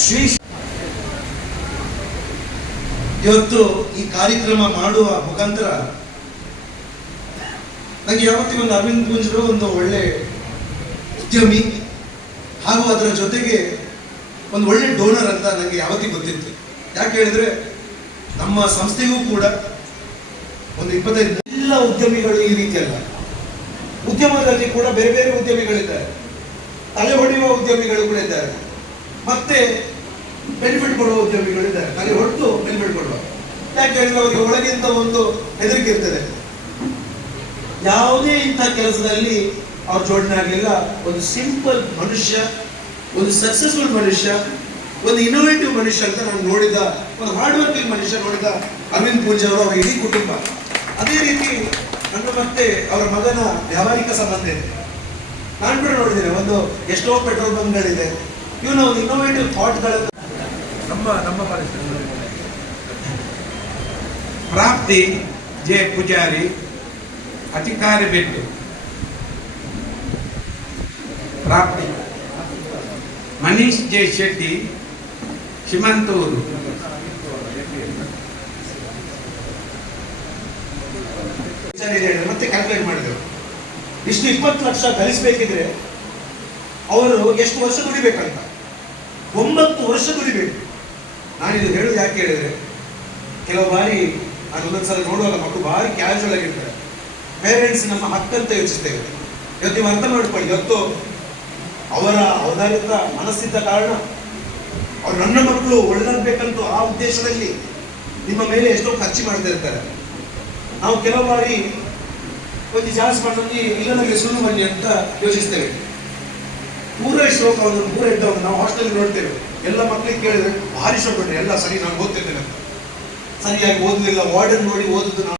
ಶ್ರೀ ಇವತ್ತು ಈ ಕಾರ್ಯಕ್ರಮ ಮಾಡುವ ಮುಖಾಂತರ ನನಗೆ ಯಾವತ್ತಿಗೂ ಒಂದು ಅರವಿಂದ್ ಪೂಂಜರು ಒಂದು ಒಳ್ಳೆ ಉದ್ಯಮಿ ಹಾಗೂ ಅದರ ಜೊತೆಗೆ ಒಂದು ಒಳ್ಳೆ ಡೋನರ್ ಅಂತ ನನಗೆ ಯಾವತ್ತಿಗೂ ಗೊತ್ತಿತ್ತು. ಯಾಕೆ ಹೇಳಿದ್ರೆ ನಮ್ಮ ಸಂಸ್ಥೆಗೂ ಕೂಡ ಒಂದು 25 ಎಲ್ಲ ಉದ್ಯಮಿಗಳು ಈ ರೀತಿ ಅಲ್ಲ. ಉದ್ಯಮದಲ್ಲಿ ಕೂಡ ಬೇರೆ ಬೇರೆ ಉದ್ಯಮಿಗಳಿದ್ದಾರೆ, ತಲೆ ಹೊಡೆಯುವ ಉದ್ಯಮಿಗಳು ಕೂಡ ಇದ್ದಾರೆ, ಮತ್ತೆ ಬೆನಿಫಿಟ್ ಕೊಡುವ ಉದ್ಯಮಿಗಳಿದ್ದಾರೆ. ತಲೆ ಹೊಡೆದು ಬೆನಿಫಿಟ್ ಕೊಡುವ. ಯಾಕೆ ಹೇಳಿದ್ರೆ ಅವರಿಗೆ ಒಳಗಿಂತ ಒಂದು ಹೆದರಿಕೆ ಇರ್ತದೆ. ಯಾವುದೇ ಇಂಥ ಕೆಲಸದಲ್ಲಿ ಅವ್ರ ಜೋಡಣೆ ಆಗಲಿಲ್ಲ. ಒಂದು ಸಿಂಪಲ್ ಮನುಷ್ಯ, ಒಂದು ಸಕ್ಸಸ್ಫುಲ್ ಮನುಷ್ಯ, ಒಂದು ಇನೋವೇಟಿವ್ ಮನುಷ್ಯ ಅಂತ ನಾನು ನೋಡಿದ, ಒಂದು ಹಾರ್ಡ್ ವರ್ಕಿಂಗ್ ಮನುಷ್ಯ ನೋಡಿದ ಅರವಿಂದ್ ಪೂಂಜಾ ಅವರು, ಅವರ ಇಡೀ ಕುಟುಂಬ. ಅದೇ ರೀತಿ ನನ್ನ ಮತ್ತೆ ಅವರ ಮಗನ ವ್ಯಾವಹಾರಿಕ ಸಂಬಂಧ ಇದೆ. ನಾನು ಕೂಡ ನೋಡಿದ್ದೇನೆ, ಒಂದು ಎಷ್ಟೋ ಪೆಟ್ರೋಲ್ ಬಂಕ್ಗಳಿದೆ. ಇವನ ಒಂದು ಇನೋವೇಟಿವ್ ಥಾಟ್ಗಳನ್ನು ನಮ್ಮ ಪ್ರಾಪ್ತಿ ಜೆ ಪೂಜಾರಿ, ಅಧಿಕಾರಿ ಬೆಟ್ಟು ಪ್ರಾಪ್ತಿ, ಮನೀಶ್ ಜೆ ಶೆಟ್ಟಿ, ಶಿಮಂತೂರು, ಮತ್ತೆ ಕ್ಯಾಲ್ಕುಲೇಟ್ ಮಾಡಿದ್ರು. ಇಷ್ಟು 20 ಲಕ್ಷ ಗಳಿಸಬೇಕಿದ್ರೆ ಅವರು ಎಷ್ಟು ವರ್ಷ ದುಡಿಬೇಕಂತ. 9 ವರ್ಷ ದುಡಿಬೇಕು. ನಾನಿದು ಹೇಳೋದು ಯಾಕೆ ಹೇಳಿದ್ರೆ, ಕೆಲವು ಬಾರಿ ನಾನು ಒಂದೊಂದ್ಸಲ ನೋಡುವಾಗ ಮಕ್ಕಳು ಭಾರಿ ಕ್ಯಾಶುವಲ್ ಆಗಿರ್ತಾರೆ. ಪೇರೆಂಟ್ಸ್ ನಮ್ಮ ಹಕ್ಕಂತ ಯೋಚಿಸ್ತೇವೆ. ಇವತ್ತು ನೀವು ಅರ್ಥ ಮಾಡ್ಕೊಳ್ಳಿ, ಇವತ್ತು ಅವರ ಅವಧಾರಿತ ಮನಸ್ಸಿದ್ದ ಕಾರಣ ಅವ್ರು ನನ್ನ ಮಕ್ಕಳು ಒಳ್ಳೆದಾಗಬೇಕಂತೂ ಆ ಉದ್ದೇಶದಲ್ಲಿ ನಿಮ್ಮ ಮೇಲೆ ಎಷ್ಟೋ ಖರ್ಚು ಮಾಡ್ತಾ ಇರ್ತಾರೆ. ನಾವು ಕೆಲವು ಬಾರಿ ಒಂದು ಜಾಸ್ತಿ ಮಾಡೋದು ಇಲ್ಲ, ನಮಗೆ ಸುಳ್ಳು ಬನ್ನಿ ಅಂತ ಯೋಚಿಸ್ತೇವೆ. ಪೂರ ಶ್ಲೋಕ ಒಂದು ಪೂರ ಇದ್ದವನು ನಾವು ಹಾಸ್ಟೆಲ್ ನೋಡ್ತೇವೆ. ಎಲ್ಲ ಮಕ್ಕಳಿಗೆ ಕೇಳಿದ್ರೆ ಭಾರಿ ಶ್ಲೋಕ, ಎಲ್ಲ ಸರಿ ನಾನು ಓದ್ತಿದ್ದೇನೆ ಅಂತ. ಸರಿಯಾಗಿ ಓದಲಿಲ್ಲ, ವಾರ್ಡನ್ ನೋಡಿ ಓದುದು ನಾವು